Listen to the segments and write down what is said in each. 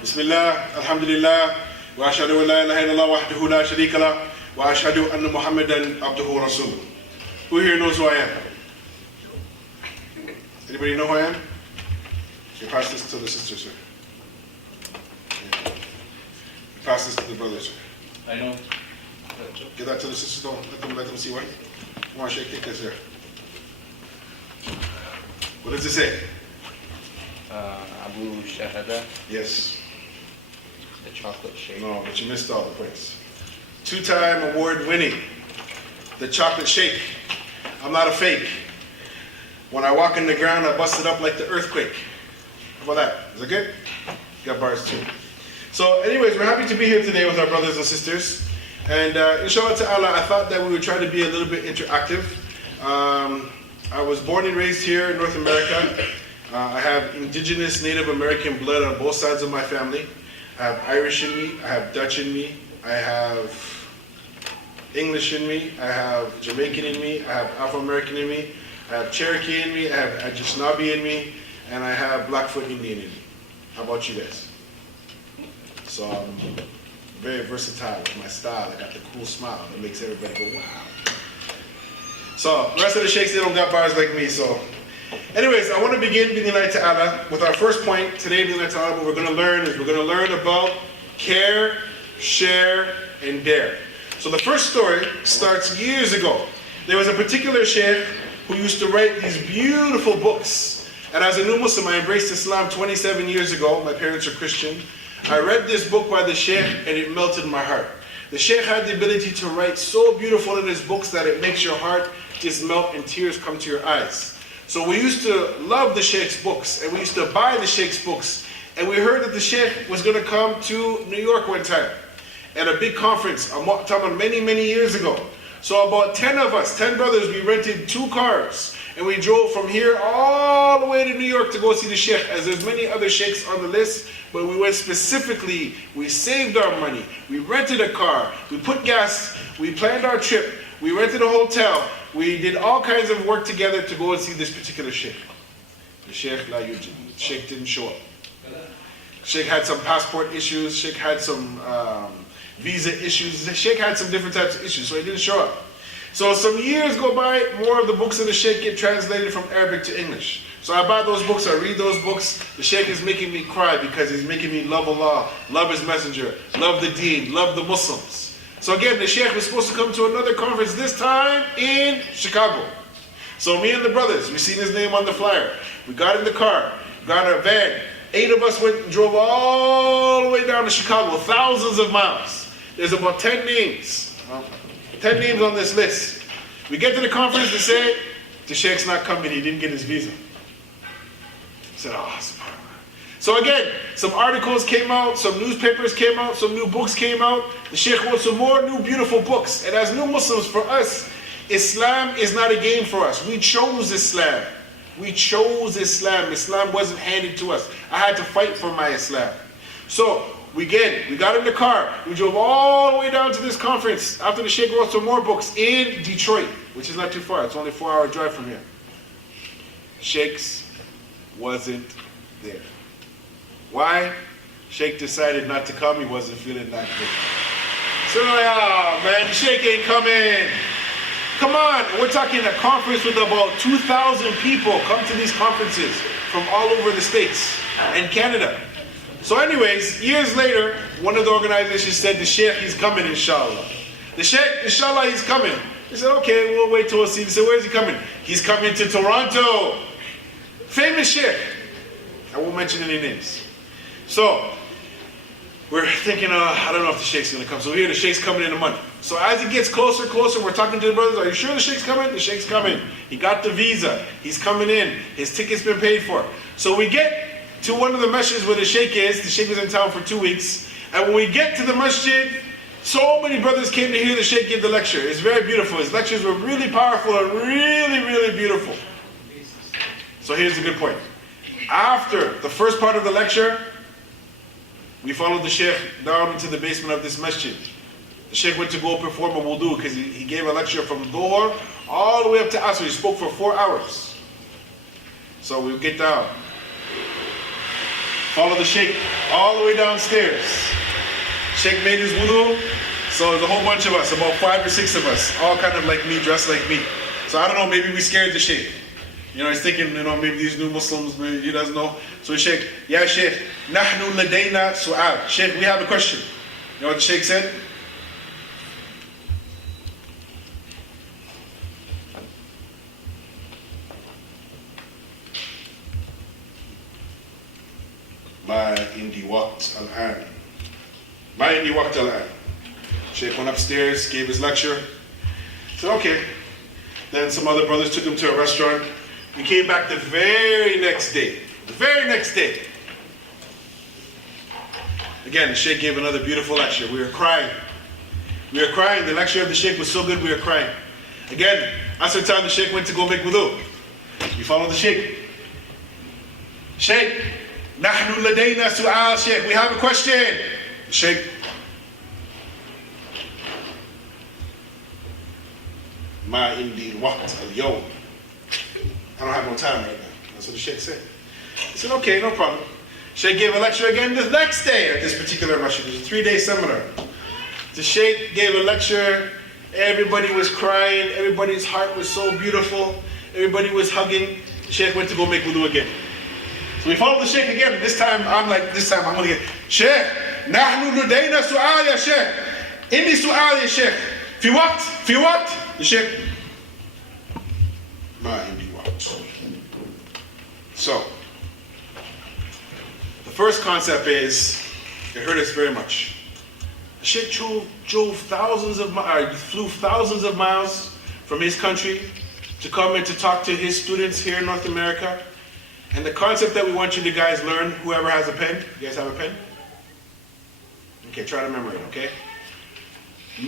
Bismillah, alhamdulillah, wa ashhadu an la ilaha illallah wahdahu la sharika lah, wa ashhadu anna Muhammadan abduhu wa rasuluh. Who here knows who I am? Anybody know who I am? You pass this to the sister, sir. Yeah. Pass this to the brother, sir. I know. Give that to the sister, don't let them see what. Come on, shake, take this here. What does it say? Abo Shahadah. Yes. The chocolate shake. No, but you missed all the points. 2-time award winning. The chocolate shake. I'm not a fake. When I walk in the ground, I bust it up like the earthquake. How about that? Is that good? Got bars too. So anyways, we're happy to be here today with our brothers and sisters. And inshallah ta'ala, I thought that we would try to be a little bit interactive. I was born and raised here in North America. I have indigenous Native American blood on both sides of my family. I have Irish in me, I have Dutch in me, I have English in me, I have Jamaican in me, I have Afro-American in me, I have Cherokee in me, I have Anishinaabe in me, and I have Blackfoot Indian in me. How about you guys? So I'm very versatile with my style. I got the cool smile that makes everybody go, wow. So the rest of the sheikhs, they don't got bars like me, so. Anyways, I want to begin, bi'idhnillahi ta'ala, with our first point. Today, bi'idhnillahi ta'ala, what we're going to learn is we're going to learn about care, share, and dare. So the first story starts years ago. There was a particular sheikh who used to write these beautiful books. And as a new Muslim, I embraced Islam 27 years ago. My parents are Christian. I read this book by the sheikh and it melted my heart. The sheikh had the ability to write so beautiful in his books that it makes your heart just melt and tears come to your eyes. So we used to love the sheikh's books and we used to buy the sheikh's books. And we heard that the sheikh was going to come to New York one time at a big conference, many, many years ago. So about 10 of us, 10 brothers, we rented 2 cars and we drove from here all the way to New York to go see the sheikh, as there's many other sheikhs on the list, but we went specifically, we saved our money, we rented a car, we put gas, we planned our trip, we rented a hotel, we did all kinds of work together to go and see this particular sheikh. The sheikh didn't show up. Sheikh had some passport issues, sheikh had some visa issues, the sheikh had some different types of issues, so he didn't show up. So some years go by, more of the books of the sheikh get translated from Arabic to English. So I buy those books, I read those books. The sheikh is making me cry because he's making me love Allah, love his messenger, love the deen, love the Muslims. So again, the sheikh was supposed to come to another conference, this time in Chicago. So me and the brothers, we seen his name on the flyer. We got in the car, got in a van. 8 of us went and drove all the way down to Chicago, thousands of miles. There's about 10 names. 10 names on this list. We get to the conference, they say, the sheikh's not coming, he didn't get his visa. I said, oh, subhanAllah. So again, some articles came out, some newspapers came out, some new books came out. The sheikh wrote some more new beautiful books. And as new Muslims, for us, Islam is not a game for us. We chose Islam. We chose Islam. Islam wasn't handed to us. I had to fight for my Islam. So, we got in the car. We drove all the way down to this conference after the sheikh wrote some more books in Detroit, which is not too far. It's only a 4-hour drive from here. Sheikh's wasn't there. Why? Sheikh decided not to come. He wasn't feeling that good. So they're like, oh man, the sheikh ain't coming. Come on. We're talking a conference with about 2,000 people come to these conferences from all over the States and Canada. So anyways, years later, one of the organizations said, the sheikh, he's coming, inshallah. The sheikh, inshallah, he's coming. They said, okay, we'll wait till we'll see. They said, where's he coming? He's coming to Toronto. Famous sheikh. I won't mention any names. So, we're thinking, I don't know if the sheikh's going to come. So here, the sheikh's coming in a month. So as it gets closer, we're talking to the brothers, are you sure the sheikh's coming? The sheikh's coming. He got the visa. He's coming in. His ticket's been paid for. So we get to one of the masjids where the sheikh is. The sheikh was in town for 2 weeks. And when we get to the masjid, so many brothers came to hear the sheikh give the lecture. It's very beautiful. His lectures were really powerful and really, really beautiful. So here's the good point. After the first part of the lecture, we followed the sheikh down into the basement of this masjid. The sheikh went to go perform a wudu because he gave a lecture from Dhuhr all the way up to Asr. He spoke for 4 hours. So we get down. Follow the sheikh all the way downstairs. Sheikh made his wudu, so there's a whole bunch of us, about 5 or 6 of us, all kind of like me, dressed like me. So I don't know, maybe we scared the sheikh. You know, he's thinking, you know, maybe these new Muslims, maybe he doesn't know. So sheikh, ya sheikh, nahnu ladayna su'al. Sheikh, we have a question. You know what the sheikh said? ما عندي وقت الآن. ما عندي وقت الآن. Sheikh went upstairs, gave his lecture. Said, okay. Then some other brothers took him to a restaurant. We came back the very next day. The very next day. Again, the Sheikh gave another beautiful lecture. We were crying. We were crying. The lecture of the Sheikh was so good, we were crying. Again, after the time the Sheikh went to go make wudu. We followed the Sheikh. Sheikh, نحن لدينا سؤال Sheikh. We have a question. Sheikh. ما عندي الوقت اليوم. I don't have no time right now. That's what the Sheikh said. He said, okay, no problem. Sheikh gave a lecture again the next day at this particular masjid. It was a 3-day seminar. The Sheikh gave a lecture. Everybody was crying. Everybody's heart was so beautiful. Everybody was hugging. The Sheikh went to go make wudu again. So we followed the Sheikh again. This time I'm going to get, Sheikh, نحن لدينا سؤال يا شيخ. عندي سؤال يا شيخ. في وقت؟ في وقت؟ The Sheikh, ما عندي وقت. So, the first concept is, it hurt us very much. The Sheikh flew thousands of miles from his country to come and to talk to his students here in North America. And the concept that we want you to guys learn, whoever has a pen, you guys have a pen? Okay, try to remember it, okay?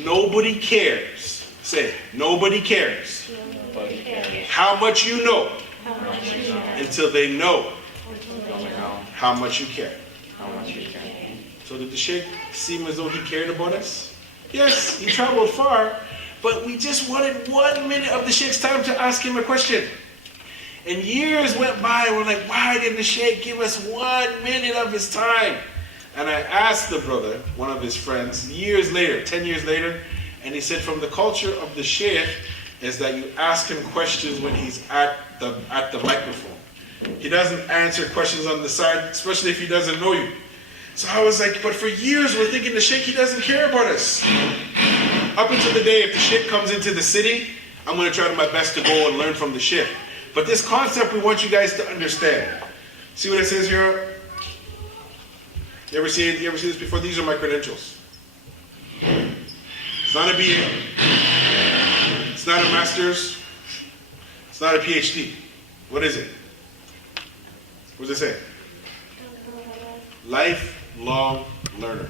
Nobody cares. Say, it. Nobody cares. Nobody cares. How much you know How much you know. until they know Until they know how much you care. how much you care. So did the Sheikh seem as though he cared about us? Yes, he traveled far, but we just wanted 1 minute of the Sheikh's time to ask him a question. And years went by, and we're like, why didn't the Sheikh give us 1 minute of his time? And I asked the brother, one of his friends, years later, 10 years later, and he said from the culture of the Sheikh is that you ask him questions when he's at the microphone. He doesn't answer questions on the side, especially if he doesn't know you. So I was like, but for years we're thinking the Sheikh, he doesn't care about us. Up until the day, if the Sheikh comes into the city, I'm going to try my best to go and learn from the Sheikh. But this concept we want you guys to understand. See what it says here? You ever see this before? These are my credentials. It's not a BA. It's not a master's. It's not a PhD. What is it? What does it say? Lifelong learner.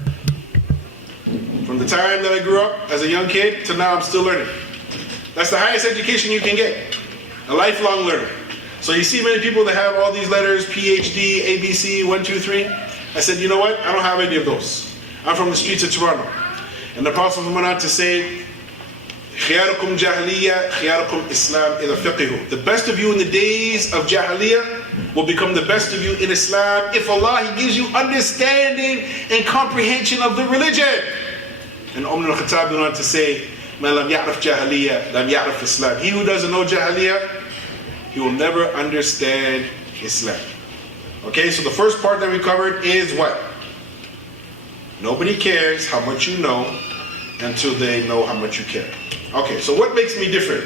From the time that I grew up as a young kid to now I'm still learning. That's the highest education you can get. A lifelong learner. So you see many people that have all these letters, PhD, ABC, 1, 2, 3. I said, you know what? I don't have any of those. I'm from the streets of Toronto. And the Prophet went on to say, خياركم جاهلية خياركم إسلام إذا فقهوا. The best of you in the days of Jahiliyyah will become the best of you in Islam if Allah He gives you understanding and comprehension of the religion. And Umar al-Khattab went on to say, Man lam ya'raf Jahiliyyah, lam ya'raf Islam. He who doesn't know Jahiliyyah, he will never understand Islam. Okay, so the first part that we covered is what? Nobody cares how much you know until they know how much you care. Okay, so what makes me different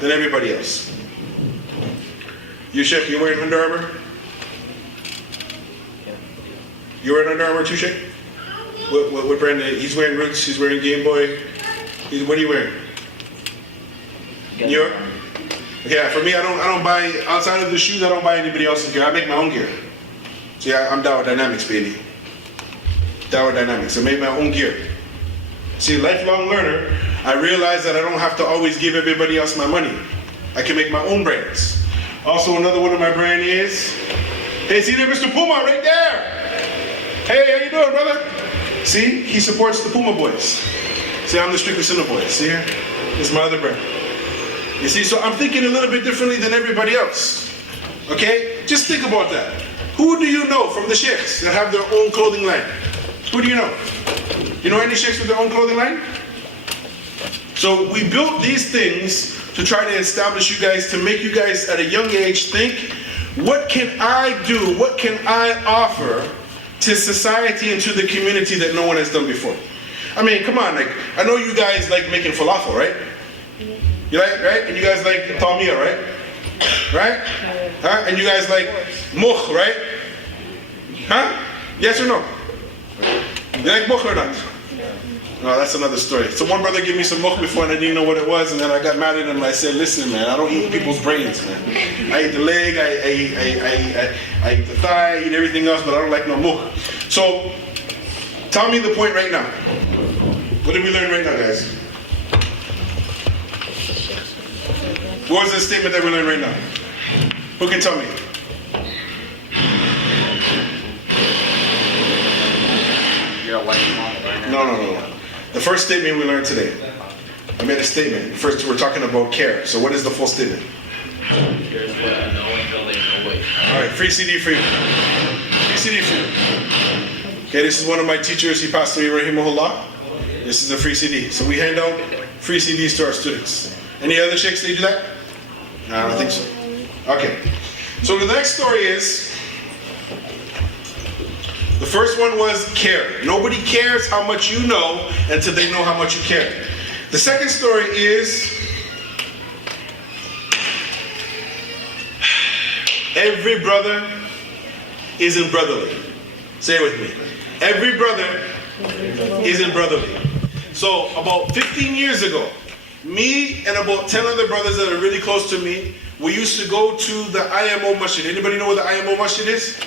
than everybody else? You, Sheikh, you wearing Under Armour? You wearing Under Armour too, Sheikh? What brand? He's wearing Roots, he's wearing Game Boy. What are you wearing? New York? Yeah, for me, I don't buy, outside of the shoes, I don't buy anybody else's gear. I make my own gear. So yeah, I'm Dower Dynamics, baby. Dower Dynamics. I made my own gear. See, lifelong learner, I realized that I don't have to always give everybody else my money. I can make my own brands. Also, another one of my brand is, hey, see there, Mr. Puma, right there. Hey, how you doing, brother? See, he supports the Puma boys. See, I'm the Strictly Sinner boy. See here? This is my other brand. You see, so I'm thinking a little bit differently than everybody else. Okay? Just think about that. Who do you know from the sheikhs that have their own clothing line? Who do you know? You know any sheikhs with their own clothing line? So we built these things to try to establish you guys, to make you guys at a young age think, what can I do? What can I offer to society and to the community that no one has done before? I mean, come on, like, I know you guys like making falafel, right? You like, right? And you guys like tamia, right? Right? Huh? And you guys like mukh, right? Huh? Yes or no? You like mukh or not? No, that's another story. So one brother gave me some mukh before and I didn't know what it was, and then I got mad at him and I said, listen man, I don't eat people's brains, man. I eat the leg, I eat the thigh, I eat everything else, but I don't like no mukh. So, tell me the point right now. What did we learn right now, guys? What was the statement that we learned right now? Who can tell me? No. The first statement we learned today. I made a statement. First, we're talking about care. So what is the full statement? Here's what I know until they know it. All right, free CD for you. Free CD for you. Okay, this is one of my teachers. He passed away, rahimahullah. This is a free CD. So we hand out free CDs to our students. Any other sheikhs that do that? No, I don't think so. Okay. So the next story is, the first one was care. Nobody cares how much you know until they know how much you care. The second story is, every brother isn't brotherly. Say it with me. Every brother isn't brotherly. So about 15 years ago, me and about 10 other brothers that are really close to me, we used to go to the IMO Masjid. Anybody know where the IMO Masjid is?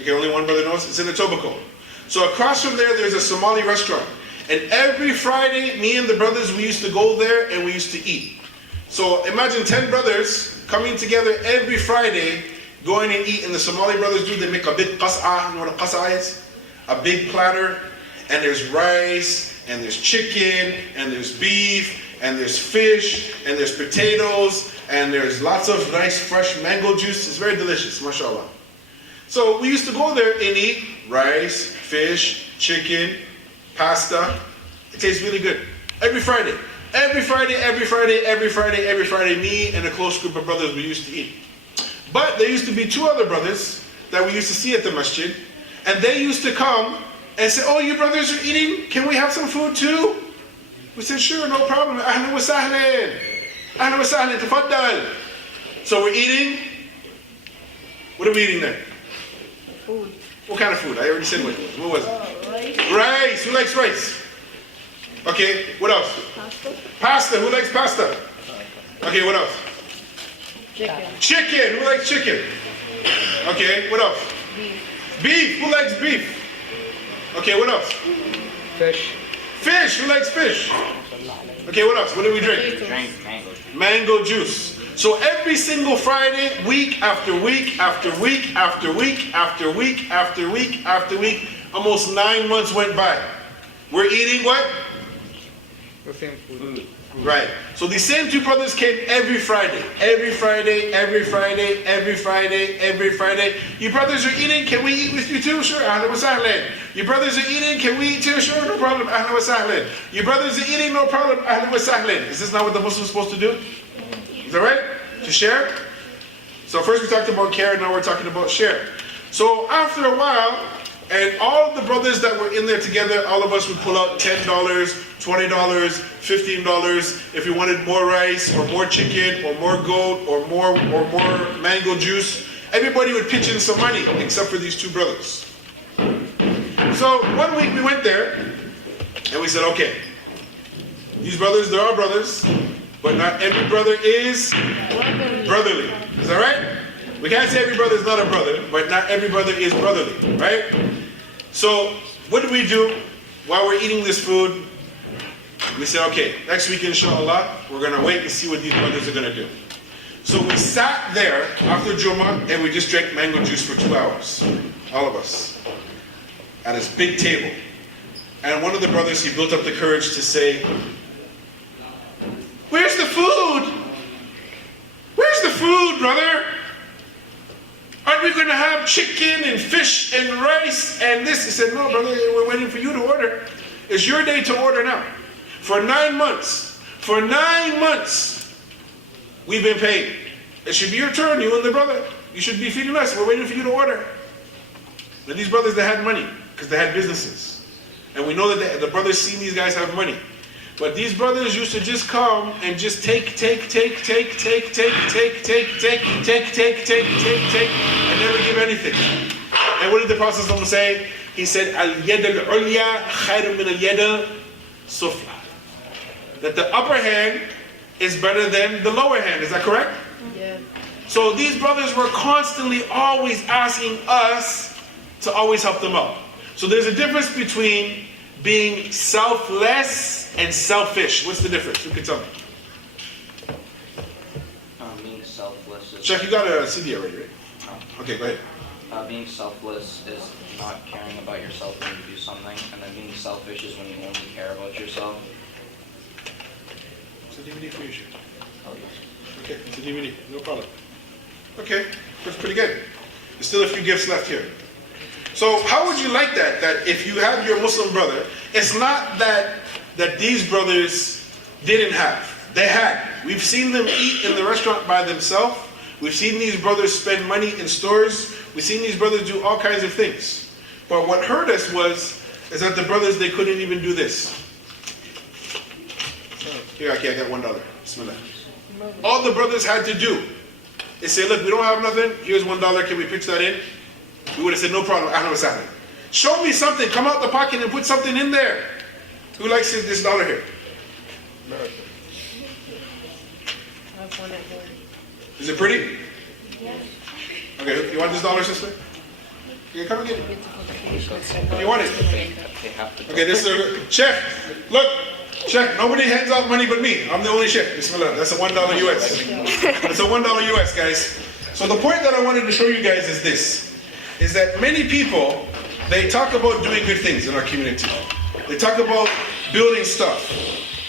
Okay, only one brother knows. It's in Etobicoke. So across from there, there's a Somali restaurant. And every Friday, me and the brothers, we used to go there and we used to eat. So imagine 10 brothers coming together every Friday, going and eat. And the Somali brothers do, they make a big qas'a. You know what a qas'a is? A big platter. And there's rice, and there's chicken, and there's beef, and there's fish, and there's potatoes, and there's lots of nice fresh mango juice. It's very delicious, mashallah. So we used to go there and eat rice, fish, chicken, pasta. It tastes really good. Every Friday. Every Friday, every Friday, every Friday, every Friday, me and a close group of brothers we used to eat. But there used to be two other brothers that we used to see at the masjid, and they used to come and say, oh, you brothers are eating? Can we have some food too? We said, sure, no problem. Ahlan wa sahlan. Ahlan wa sahlan, tafaddal. So we're eating. What are we eating there? Food. What kind of food? I already said what it was. What was it? Rice. Rice. Who likes rice? Okay, what else? Pasta. Pasta. Who likes pasta? Okay, what else? Chicken. Chicken. Who likes chicken? Okay, what else? Beef. Beef. Who likes beef? Okay, what else? Fish. Fish. Who likes fish? Okay, what else? What do we drink? Drink mango. Mango juice. So every single Friday, week after week after week after week after week after week after week, almost 9 months went by. We're eating what? The same food. Right. So these same two brothers came every Friday. Every Friday, every Friday, every Friday, every Friday. You brothers are eating, can we eat with you too? Sure. Ahlan wa sahlan. You brothers are eating, can we eat too? Sure, no problem. Ahlan wa sahlan. You brothers are eating, no problem. Ahlan wa sahlan. Is this not what the Muslim's supposed to do? Is that right? To share? So first we talked about care, now we're talking about share. So after a while, and all of the brothers that were in there together, all of us would pull out $10, $20, $15. If we wanted more rice, or more chicken, or more goat, or more mango juice, everybody would pitch in some money, except for these two brothers. So one week we went there, and we said, okay, these brothers, they're our brothers, but not every brother is brotherly. Is that right? We can't say every brother is not a brother, but not every brother is brotherly, right? So what do we do while we're eating this food? We said, okay, next week inshallah, we're going to wait and see what these brothers are going to do. So we sat there after Jummah and we just drank mango juice for 2 hours. All of us. At this big table. And one of the brothers, he built up the courage to say, where's the food? Where's the food, brother? Aren't we going to have chicken and fish and rice and this. He said, no, brother, we're waiting for you to order. It's your day to order now. For 9 months, we've been paid. It should be your turn, you and the brother. You should be feeding us. We're waiting for you to order. Now these brothers, they had money because they had businesses. And we know that the brothers seen these guys have money. But these brothers used to just come and just take, and never give anything. And what did the Prophet say? He said, Al-yad al-ulya khayrun min al-yad al-sufla. That the upper hand is better than the lower hand. Is that correct? Yeah. So these brothers were constantly always asking us to always help them out. So there's a difference between being selfless and selfish. What's the difference? Who can tell me? Being selfless is... Check, you got a CD already, right? Okay, go ahead. Being selfless is not caring about yourself when you do something, and then being selfish is when you only care about yourself. It's a DVD for you, Shane. Oh, yes. Okay, it's a DVD, no problem. Okay, that's pretty good. There's still a few gifts left here. So how would you like that? That if you have your Muslim brother, it's not that these brothers didn't have. They had. We've seen them eat in the restaurant by themselves. We've seen these brothers spend money in stores. We've seen these brothers do all kinds of things. But what hurt us is that the brothers, they couldn't even do this. Here, okay, I got $1. Bismillah. All the brothers had to do is say, look, we don't have nothing. Here's $1. Can we pitch that in? We would have said, no problem. Ahlan wa sahlan. Show me something. Come out the pocket and put something in there. Who likes this dollar here? I have one at home. Is it pretty? Yeah. Okay, you want this dollar, sister? Okay, come and get it. You You want it? They have to... Okay, this is a check. Look, check. Nobody hands out money but me. I'm the only check. Bismillah. That's a $1 US. It's a $1 US, guys. So the point that I wanted to show you guys is this. Is that many people, they talk about doing good things in our community. They talk about building stuff.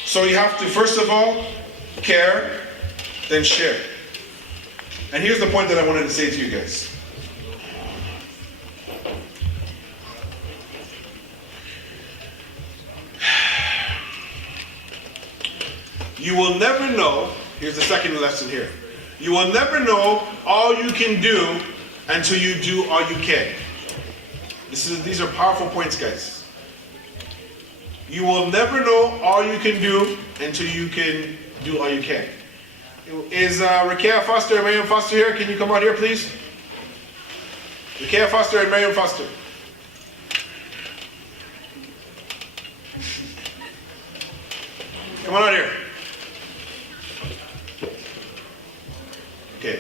So you have to, first of all, care, then share. And here's the point that I wanted to say to you guys. You will never know, here's the second lesson here. You will never know all you can do until you do all you can. These are powerful points, guys. You will never know all you can do until you can do all you can. Is Rakia Foster and Mariam Foster here? Can you come out here, please? Rakia Foster and Mariam Foster. Come on out here. Okay.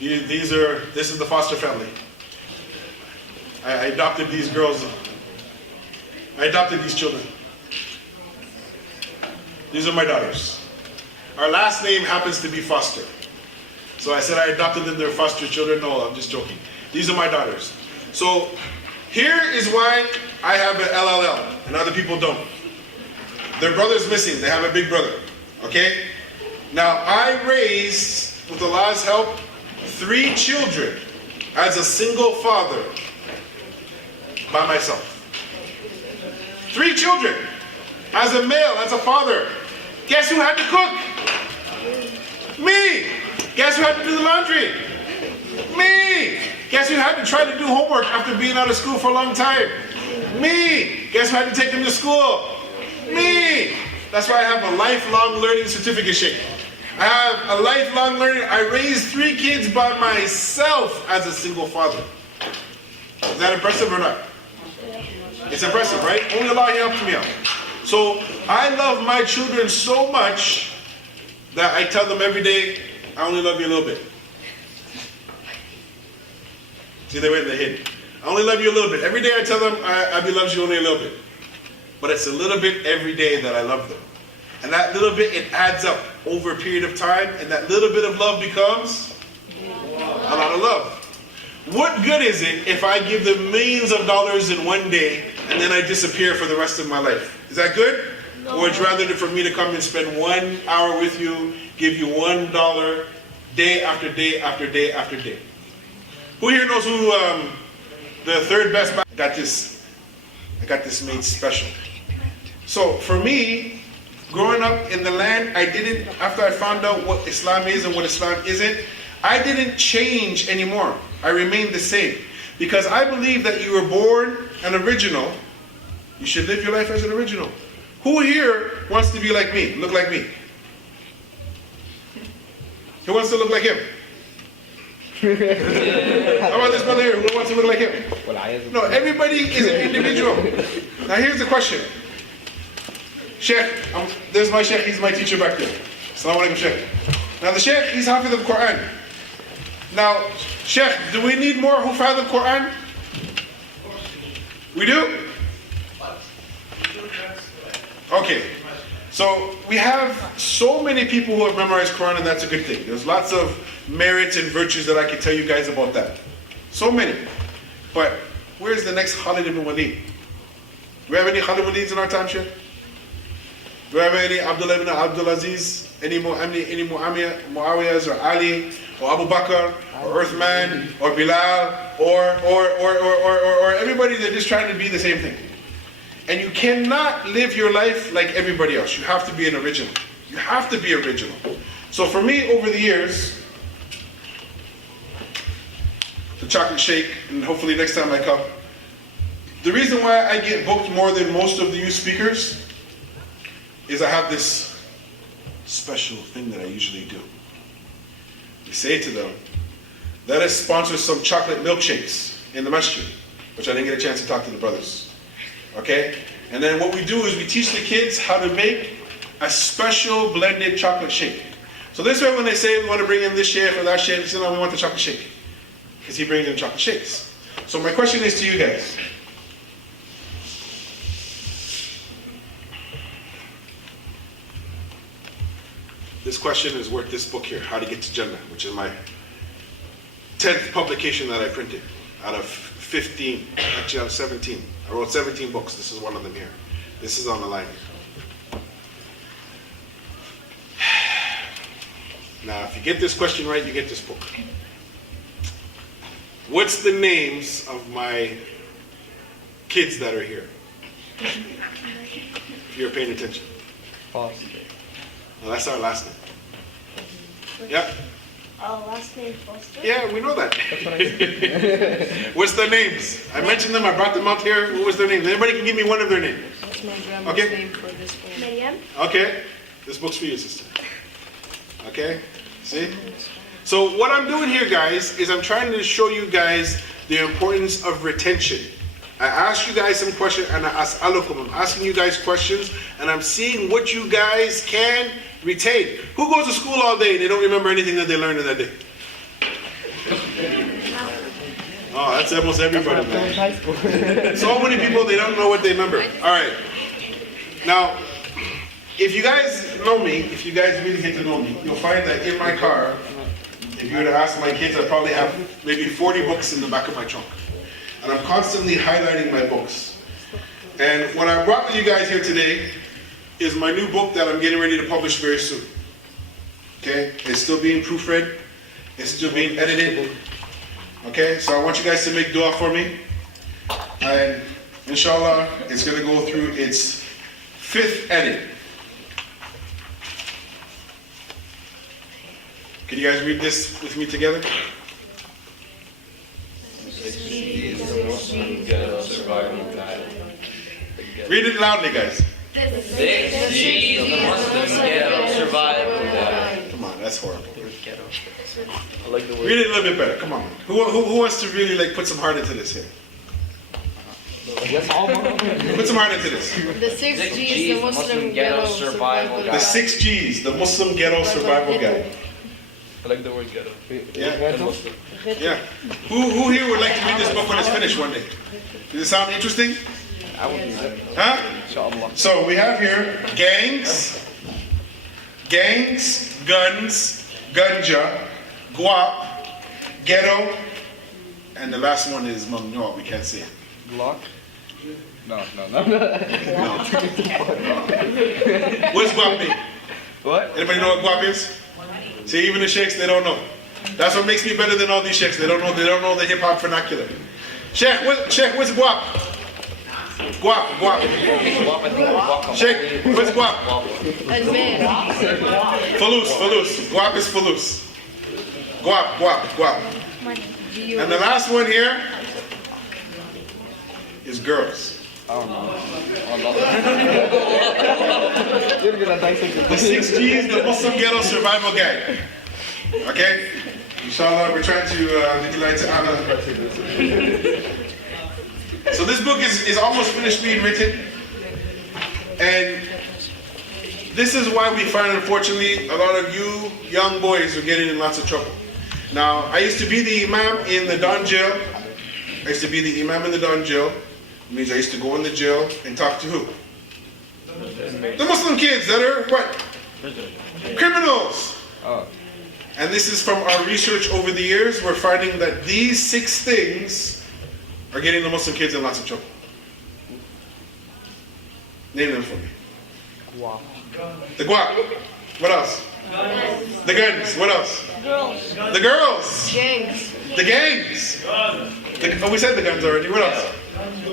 This is the Foster family. I adopted these girls. I adopted these children. These are my daughters. Our last name happens to be Foster. So I said I adopted them, they're foster children. No, I'm just joking. These are my daughters. So here is why I have an LLL and other people don't. Their brother's missing. They have a big brother. Okay? Now I raised, with Allah's help, 3 children as a single father by myself. 3 children as a male, as a father. Guess who had to cook? Me. Guess who had to do the laundry? Me. Guess who had to try to do homework after being out of school for a long time? Me. Guess who had to take them to school? Me. That's why I have a lifelong learning certificate, Sheikh. I have a lifelong learning. I raised 3 kids by myself as a single father. Is that impressive or not? It's impressive, right? Only Allah helped me out. So I love my children so much that I tell them every day, I only love you a little bit. See, they went in the hid. I only love you a little bit. Every day I tell them, Abby loves you only a little bit. But it's a little bit every day that I love them. And that little bit, it adds up over a period of time, and that little bit of love becomes a lot of love. What good is it if I give them millions of dollars in one day, and then I disappear for the rest of my life? Is that good? No. Or it's rather for me to come and spend 1 hour with you, give you $1 day after day after day after day. Who here knows who the third best? I got this made special. So for me, growing up in the land, after I found out what Islam is and what Islam isn't, I didn't change anymore. I remained the same. Because I believe that you were born an original, you should live your life as an original. Who here wants to be like me, look like me? Who wants to look like him? How about this brother here? Who wants to look like him? No, everybody is an individual. Now here's the question. Sheikh, there's my Sheikh, he's my teacher back there. Assalamu alaikum, Sheikh. Now the Sheikh, he's Hafiz of the Quran. Now, Sheikh, do we need more who Hafiz the Quran? We do? Okay. So we have so many people who have memorized Quran, and that's a good thing. There's lots of merits and virtues that I can tell you guys about that. So many. But where's the next Khalid ibn Walid? Do we have any Khalid ibn Walids in our time, Sheikh? Do we have any Abdullah ibn Abdul Aziz? Any Muawiyahs or Ali or Abu Bakr or Uthman or Bilal or everybody that's just trying to be the same thing? And you cannot live your life like everybody else. You have to be an original. You have to be original. So for me, over the years, the chocolate shake, and hopefully next time I come, the reason why I get booked more than most of the youth speakers is I have this special thing that I usually do. We say to them, let us sponsor some chocolate milkshakes in the masjid, which I didn't get a chance to talk to the brothers. Okay? And then what we do is we teach the kids how to make a special blended chocolate shake. So this way when they say we want to bring in this shake or that shake, they say, no, we want the chocolate shake. Because he brings in chocolate shakes. So my question is to you guys. This question is worth this book here, How to Get to Jannah, which is my 10th publication that I printed out of 15, actually out of 17. I wrote 17 books. This is one of them here. This is on the line. Now, if you get this question right, you get this book. What's the names of my kids that are here? If you're paying attention. Well, that's our last name. Yeah? Last name Foster? Yeah, we know that. What's their names? I mentioned them, I brought them up here. What was their names? Anybody can give me one of their names. That's my grandma's Okay. name for this one. Mariam? Okay? This book's for you, sister. Okay? See? So what I'm doing here, guys, is I'm trying to show you guys the importance of retention. I asked you guys some questions, and I'm asking you guys questions, and I'm seeing what you guys can retain. Who goes to school all day and they don't remember anything that they learned in that day? Oh, that's almost everybody, man. So many people, they don't know what they remember. All right. Now, if you guys know me, if you guys really get to know me, you'll find that in my car, if you were to ask my kids, I probably have maybe 40 books in the back of my trunk. And I'm constantly highlighting my books. And what I brought with you guys here today is my new book that I'm getting ready to publish very soon. Okay? It's still being proofread. It's still being edited. Okay? So I want you guys to make dua for me. And inshallah, it's going to go through its 5th edit. Can you guys read this with me together? Read it loudly, guys. 6 G's the Muslim ghetto survival guide. Come on, that's horrible. I like the Read it a little bit better. Come on. Who wants to really like put some heart into this here? Put some heart into this. The 6 G's, the Muslim ghetto survival The guide. 6 G's, the Muslim Ghetto Survival Guide. I like the word ghetto. Yeah. Yeah. Who here would like to read this book when it's finished one day? Does it sound interesting? I would use it. Huh? Inshallah. So we have here gangs, guns, ganja, guap, ghetto, and the last one is mamnua. We can't say it. Glock? No. No. What's guap mean? What? Anybody know what guap is? See, even the sheikhs, they don't know. That's what makes me better than all these sheikhs. They don't know the hip hop vernacular. Sheikh, what's guap? Guap. Sheikh, what's guap? Falus. Guap is falus. Guap. And the last one here is girls. I don't know. You're gonna dissect The 6 G's, the Muslim Ghetto Survival Guide. Okay? Inshallah, we're trying to utilize it. So this book is almost finished being written. And this is why we find, unfortunately, a lot of you young boys are getting in lots of trouble. Now, I used to be the imam in the Don jail. It means I used to go in the jail and talk to who? The Muslim kids that are what? Criminals. Oh. And this is from our research over the years. We're finding that these 6 things are getting the Muslim kids in lots of trouble. Name them for me. Guap. The guap. What else? The guns. What else? The girls. Gangs. The gangs. We said the guns already. What else?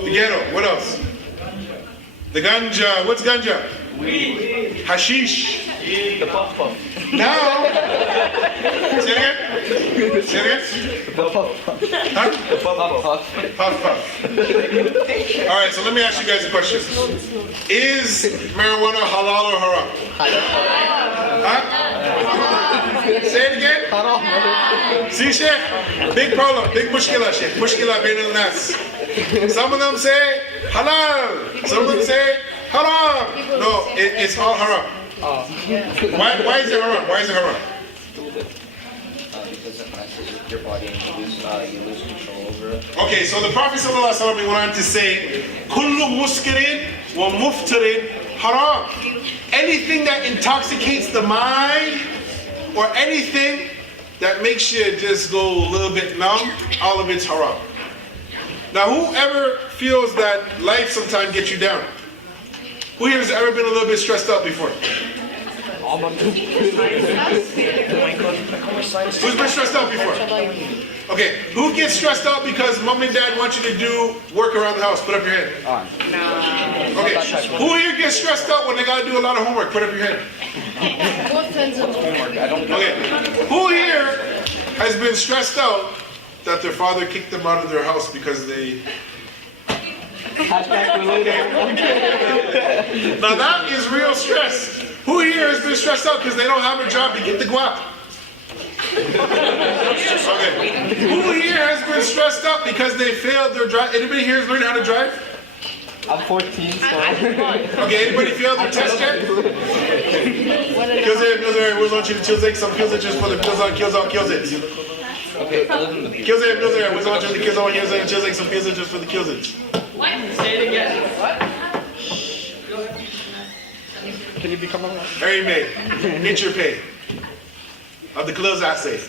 The ghetto. What else? The ganja. What's ganja? Weed. Hashish. The puff. Now. Say it again. The puff. Huh? The puff. Puff. All right, so let me ask you guys a question. Is marijuana halal or haram? Huh? Say it again. See, Sheikh? Big problem. Big mushkila, Sheikh. Mushkila bain al-nas. Some of them say halal. Some of them say haram. No, it's all haram. Why is it haram? Why is it haram? Because it messes with your body and you lose control over it. Okay, so the Prophet ﷺ went on to say, Kullu muskirin wa muftirin haram. Anything that intoxicates the mind or anything that makes you just go a little bit numb, all of it's haram. Now, whoever feels that life sometimes gets you down? Who here has ever been a little bit stressed out before? Who's been stressed out before? Okay, who gets stressed out because mom and dad want you to do work around the house? Put up your hand. Okay, who here gets stressed out when they gotta do a lot of homework? Put up your hand. Okay, who here has been stressed out that their father kicked them out of their house because they... Now that is real stress. Who here has been stressed out because they don't have a job to get the guap? Okay. Who here has been stressed out because they failed their drive? Anybody here has learned how to drive? I'm 14, so... Okay, anybody failed their test yet? Kills it, we'll launch you to kills it, some kills it just for the kills it. Okay, I live in the Kills it, we'll launch you to kills on kills it, some kills it just for the kills it. What? Say it again. What? Can you become a... Very made. Get your pay. Of the clothes I say.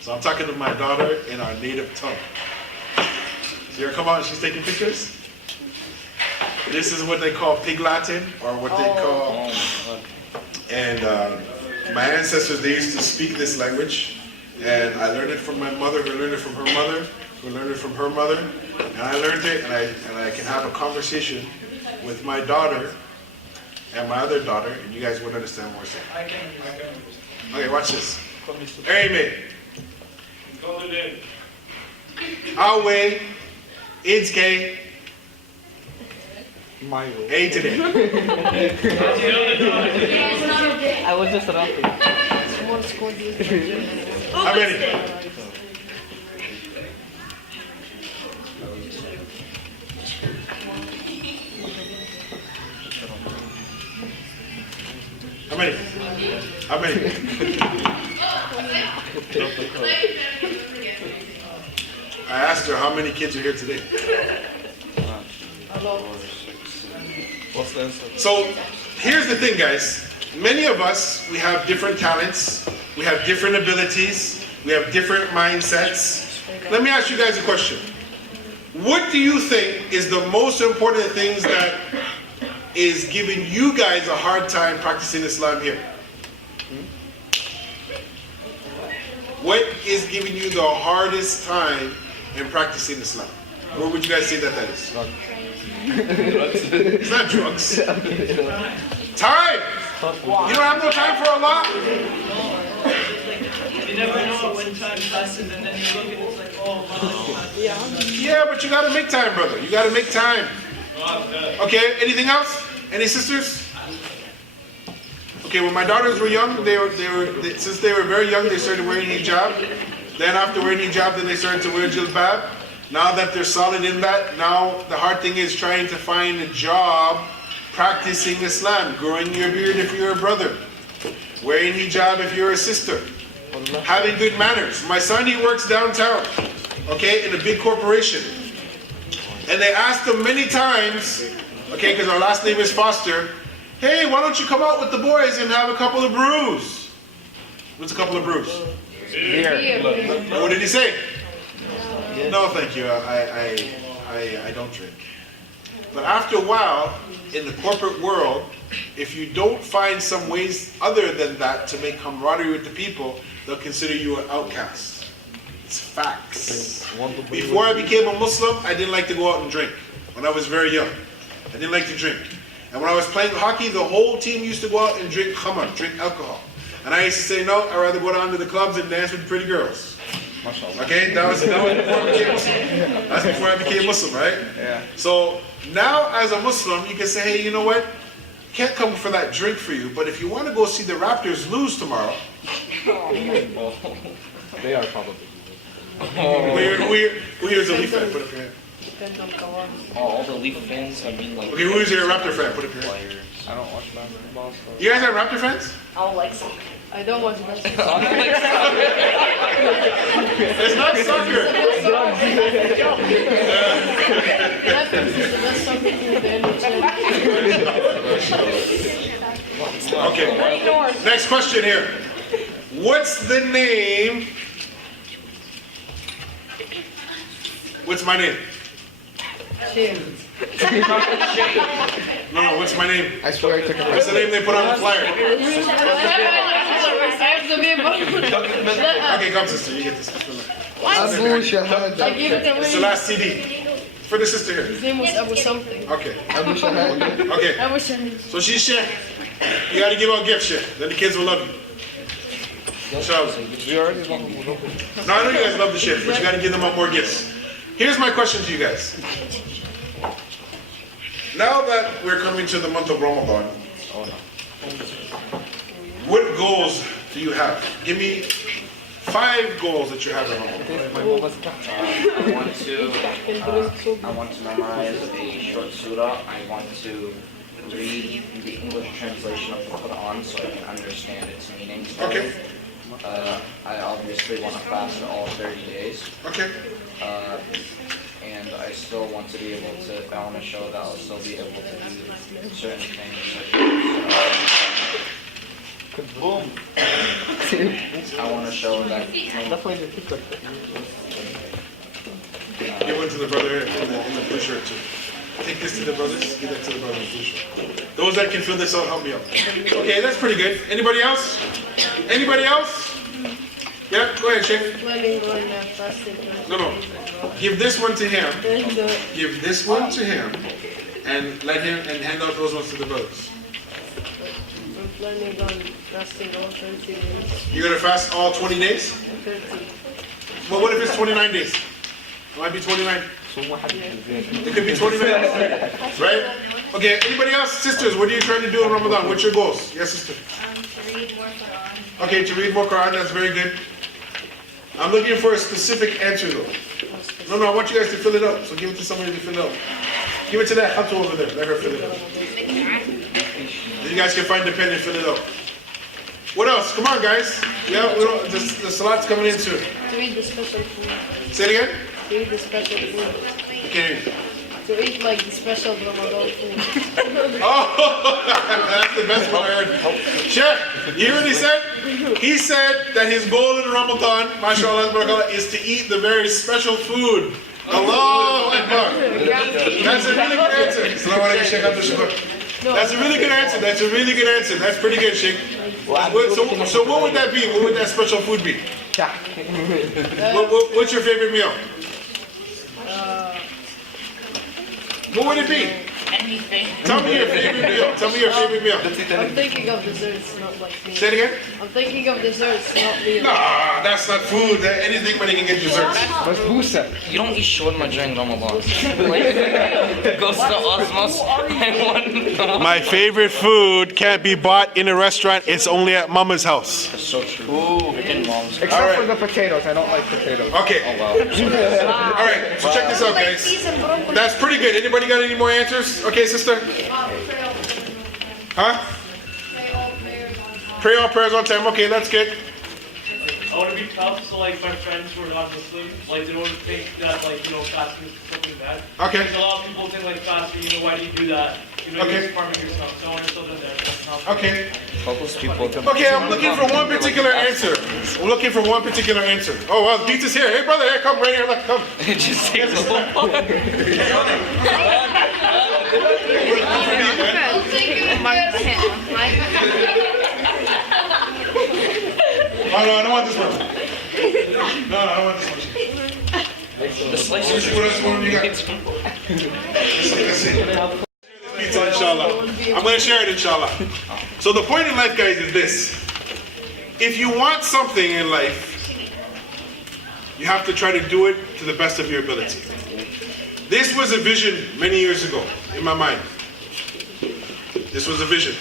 So I'm talking to my daughter in our native tongue. See her come out and she's taking pictures? This is what they call Pig Latin, or what they call... And my ancestors, they used to speak this language. And I learned it from my mother, who learned it from her mother, who learned it from her mother. And I learned it, and I can have a conversation with my daughter and my other daughter, and you guys wouldn't understand what we're saying. Okay, watch this. Amen. Our way, it's gay. My way. A today. I was just laughing. How many? How many? How many? I asked her how many kids are here today. What's the answer? So here's the thing, guys. Many of us, we have different talents, we have different abilities, we have different mindsets. Let me ask you guys a question. What do you think is the most important things that is giving you guys a hard time practicing Islam here? What is giving you the hardest time in practicing Islam? Where would you guys say that is? It's not drugs. Time! You don't have no time for Allah? You never know when time passes and then you look and it's like, oh wow. Yeah, but you gotta make time, brother. You gotta make time. Okay, anything else? Any sisters? Okay, when my daughters were young, since they were very young, they started wearing hijab. Then after wearing hijab, then they started to wear jilbab. Now that they're solid in that, now the hard thing is trying to find a job practicing Islam, growing your beard if you're a brother, wearing hijab if you're a sister, having good manners. My son, he works downtown, okay, in a big corporation. And they asked him many times, okay, because our last name is Foster, hey, why don't you come out with the boys and have a couple of brews? What's a couple of brews? Beer. What did he say? No, thank you. I don't drink. But after a while, in the corporate world, if you don't find some ways other than that to make camaraderie with the people, they'll consider you an outcast. It's facts. Before I became a Muslim, I didn't like to go out and drink. When I was very young, I didn't like to drink. And when I was playing hockey, the whole team used to go out and drink khamar, drink alcohol. And I used to say, no, I'd rather go down to the clubs and dance with pretty girls. Okay, that was before I became Muslim. That's before I became Muslim, right? Yeah. So now as a Muslim, you can say, hey, you know what? Can't come for that drink for you, but if you want to go see the Raptors lose tomorrow, They are probably. who here's a Leaf fan? Put up your hand. All the Leaf fans, I mean, like. Okay, who is your Raptor fan? Put up your hand. Players. I don't watch basketball, so. You guys are Raptor fans? I don't like soccer. I don't watch basketball. It's not soccer. Raptors is the best soccer team in the NHL. Okay, next question here. What's the name? What's my name? Shame. No, what's my name? I swear I took a What's the name they put on the flyer? I have to be able Okay, come sister, you get this. Abo Shahadah. I gave it It's the away. last CD. For the sister here. His name was Abo something. Okay, Abo Shahadah. okay. Abo Shahadah. So she's Sheikh. You gotta give out gifts, Sheikh. Then the kids will love you. Inshallah. We already love him. No, I know you guys love the Sheikh, but you gotta give them out more gifts. Here's my question to you guys. Now that we're coming to the month of Ramadan, what goals do you have? Give me 5 goals that you have in Ramadan. I want to memorize a short surah. I want to read the English translation of the Quran so I can understand its meanings. Okay, I obviously want to fast all 30 days. okay. And I still want to be able to, I want to show that I'll still be able to do certain things such as, Boom. I want to show that, Definitely the TikTok. Give one to the brother in the blue shirt too. Take this to the brothers, give that to the brother in the blue shirt. Those that can fill this out, help me out. Okay, that's pretty good. Anybody else? Anybody else? Yeah, go ahead, Sheikh. Planning on fasting. No. Give this one to him. And Give this one to him, and let him and hand out those ones to the brothers. I'm planning on fasting all 30 days. You're gonna fast all 20 days? 30. Well, what if it's 29 days? It might be 29. It could be 29. Right? Okay, anybody else? Sisters, what are you trying to do in Ramadan? What's your goals? Yes, sister. To read more Quran. Okay, to read more Quran, that's very good. I'm looking for a specific answer though. No, I want you guys to fill it up. So give it to somebody to fill it up. Give it to that Hatu over there. Let her fill it up. Then you guys can find the pen and fill it up. What else? Come on, guys. Yeah, the salat's coming in soon. To eat the special food. Say it again. To eat the special food. Okay. To eat like the special Ramadan food. Oh, that's the best one I heard. Chef, you hear what he said? He said that his goal in Ramadan, mashallah, is to eat the very special food. Allahu Akbar. That's a really good answer. Assalamu alaikum, Sheikh Abdul Shakur. That's a really good answer. That's pretty good, Sheikh. So what would that be? What would that special food be? What's your favorite meal? What would it be? Anything. Tell me your favorite meal. Tell me your favorite meal. I'm thinking of desserts, not like meals. Say it again. I'm thinking of desserts, not meals. Nah, that's not food. Anything but you can get desserts. Basbousa. You don't eat shawarma during Ramadan. It goes to osmos. My favorite food can't be bought in a restaurant. It's only at Mama's house. That's so true. Freaking moms. Except Alright. for the potatoes. I don't like potatoes. Okay. Oh wow. All right. So check this out, guys. That's pretty good. Anybody got any more answers? Okay, sister. Huh? Pray all prayers on time. Okay, that's good. I want to be tough, so like my friends who are not Muslim, like they don't think that like fasting is something bad. Okay. Because a lot of people think like fasting, why do you do that? Okay. You're harming yourself. So I want to show them that that's not. Okay. Focus people. Okay, I'm looking for one particular answer. I'm looking for one particular answer. Oh, well, the pizza's here. Hey, brother, here, come right here. Look, come. It just takes a whole part. Oh, no, I don't want this one. No, I don't want this one. The slice What else? What do you got? Let's see. Pizza, inshallah. I'm going to share it, inshallah. So the point in life, guys, is this. If you want something in life, you have to try to do it to the best of your ability. This was a vision many years ago in my mind. This was a vision.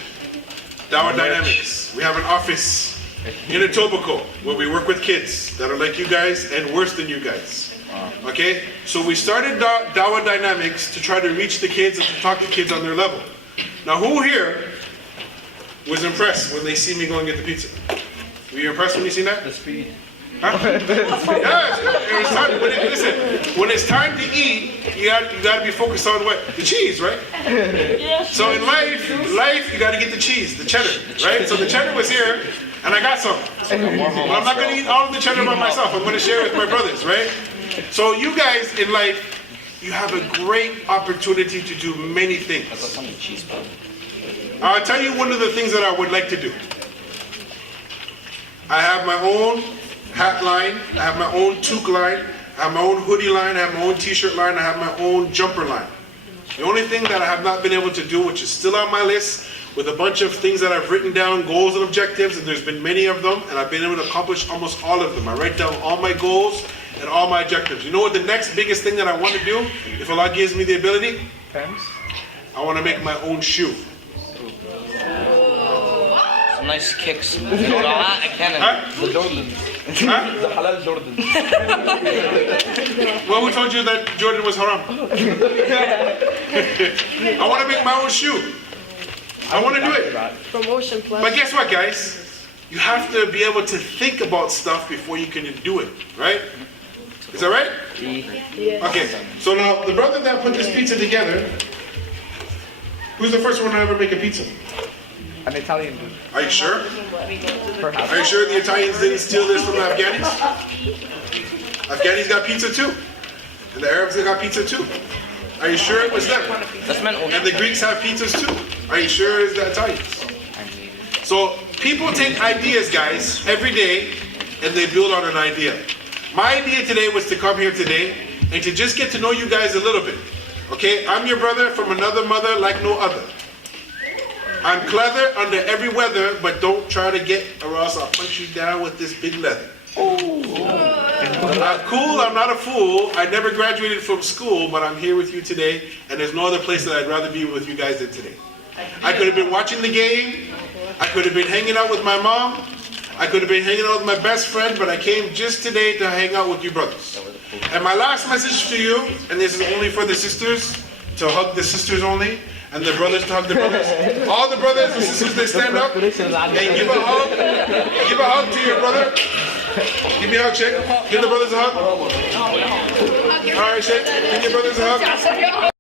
Dawah Dynamics. We have an office in Etobicoke where we work with kids that are like you guys and worse than you guys. Okay? So we started Dawah Dynamics to try to reach the kids and to talk to kids on their level. Now, who here was impressed when they see me go and get the pizza? Were you impressed when you seen that? The speed. Huh? Yeah, it's time. When it's time to eat, you got to be focused on what? The cheese, right? So in life, you got to get the cheese, the cheddar, right? So the cheddar was here, and I got some. But I'm not going to eat all of the cheddar by myself. I'm going to share it with my brothers, right? So you guys in life, you have a great opportunity to do many things. That's on the cheese bun. I'll tell you one of the things that I would like to do. I have my own hat line, I have my own toque line, I have my own hoodie line, I have my own t-shirt line, I have my own jumper line. The only thing that I have not been able to do, which is still on my list, with a bunch of things that I've written down, goals and objectives, and there's been many of them, and I've been able to accomplish almost all of them. I write down all my goals and all my objectives. You know what the next biggest thing that I want to do, if Allah gives me the ability? Pens? I want to make my own shoe. Some nice kicks. I can't. The Jordans. Huh? The halal Jordans. Well, who told you that Jordan was haram? I want to make my own shoe. I want to do it. Promotion plan. But guess what, guys? You have to be able to think about stuff before you can do it, right? Is that right? Yes. Okay, so now the brother that put this pizza together, who's the first one to ever make a pizza? An Italian dude. Are you sure? Perhaps. Are you sure the Italians didn't steal this from the Afghanis? Afghanis got pizza too. And the Arabs, they got pizza too. Are you sure it was them? That's meant And the Greeks have pizzas too. Are you sure it's the Italians? So people take ideas, guys, every day, and they build on an idea. My idea today was to come here today and to just get to know you guys a little bit. Okay, I'm your brother from another mother like no other. I'm clever under every weather, but don't try to get, or else I'll punch you down with this big leather. I'm cool, I'm not a fool. I never graduated from school, but I'm here with you today, and there's no other place that I'd rather be with you guys than today. I could have been watching the game, I could have been hanging out with my mom, I could have been hanging out with my best friend, but I came just today to hang out with you brothers. And my last message to you, and this is only for the sisters, to hug the sisters only, and the brothers to hug the brothers. All the brothers and sisters, they stand up and give a hug. Give a hug to your brother. Give me a hug, Sheikh. Give the brothers a hug. All right, Sheikh. Give your brothers a hug.